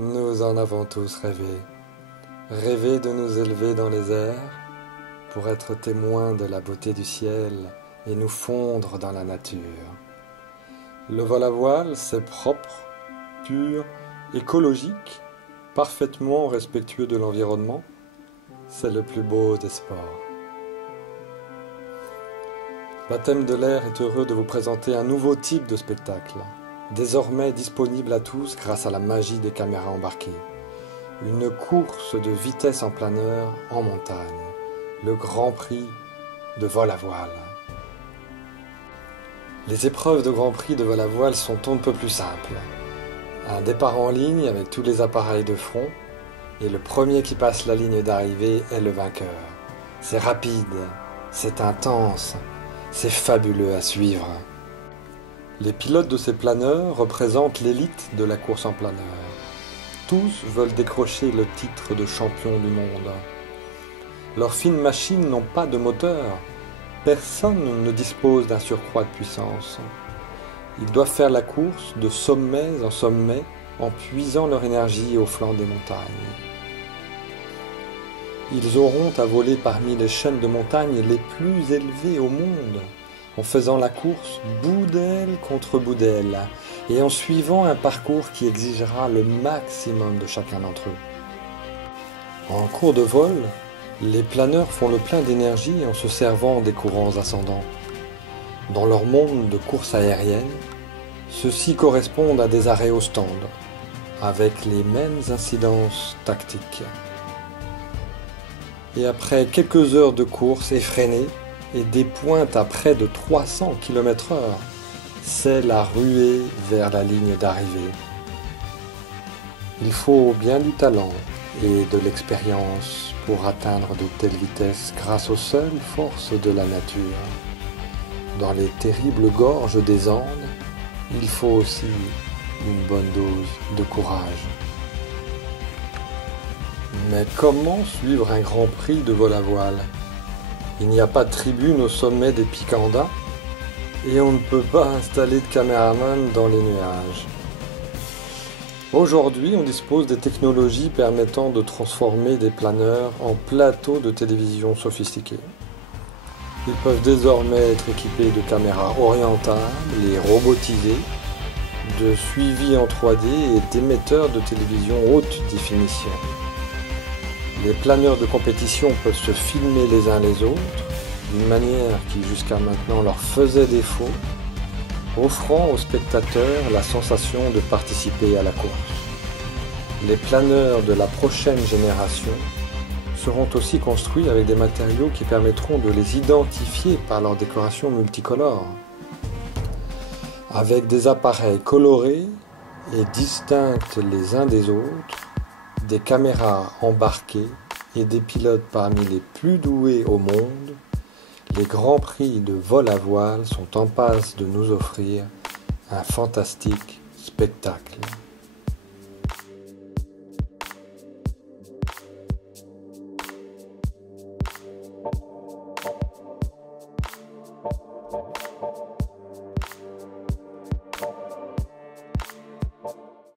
Nous en avons tous rêvé. Rêvé de nous élever dans les airs pour être témoins de la beauté du ciel et nous fondre dans la nature. Le vol à voile, c'est propre, pur, écologique, parfaitement respectueux de l'environnement. C'est le plus beau des sports. Baptême de l'air est heureux de vous présenter un nouveau type de spectacle, désormais disponible à tous grâce à la magie des caméras embarquées. Une course de vitesse en planeur en montagne, le Grand Prix de vol à voile. Les épreuves de Grand Prix de vol à voile sont on ne peut plus simples. Un départ en ligne avec tous les appareils de front, et le premier qui passe la ligne d'arrivée est le vainqueur. C'est rapide, c'est intense, c'est fabuleux à suivre. Les pilotes de ces planeurs représentent l'élite de la course en planeur. Tous veulent décrocher le titre de champion du monde. Leurs fines machines n'ont pas de moteur. Personne ne dispose d'un surcroît de puissance. Ils doivent faire la course de sommet en sommet en puisant leur énergie au flanc des montagnes. Ils auront à voler parmi les chaînes de montagnes les plus élevées au monde, en faisant la course bout d'aile contre bout d'aile, et en suivant un parcours qui exigera le maximum de chacun d'entre eux. En cours de vol, les planeurs font le plein d'énergie en se servant des courants ascendants. Dans leur monde de course aérienne, ceux-ci correspondent à des arrêts au stand, avec les mêmes incidences tactiques. Et après quelques heures de course effrénée et des pointes à près de 300 km/h, c'est la ruée vers la ligne d'arrivée. Il faut bien du talent et de l'expérience pour atteindre de telles vitesses grâce aux seules forces de la nature. Dans les terribles gorges des Andes, il faut aussi une bonne dose de courage. Mais comment suivre un Grand Prix de vol à voile? Il n'y a pas de tribune au sommet des Pics-en-Dun et on ne peut pas installer de caméraman dans les nuages. Aujourd'hui, on dispose des technologies permettant de transformer des planeurs en plateaux de télévision sophistiqués. Ils peuvent désormais être équipés de caméras orientables et robotisées, de suivi en 3D et d'émetteurs de télévision haute définition. Les planeurs de compétition peuvent se filmer les uns les autres, d'une manière qui jusqu'à maintenant leur faisait défaut, offrant aux spectateurs la sensation de participer à la course. Les planeurs de la prochaine génération seront aussi construits avec des matériaux qui permettront de les identifier par leur décoration multicolore. Avec des appareils colorés et distincts les uns des autres, des caméras embarquées et des pilotes parmi les plus doués au monde, les Grands Prix de vol à voile sont en passe de nous offrir un fantastique spectacle.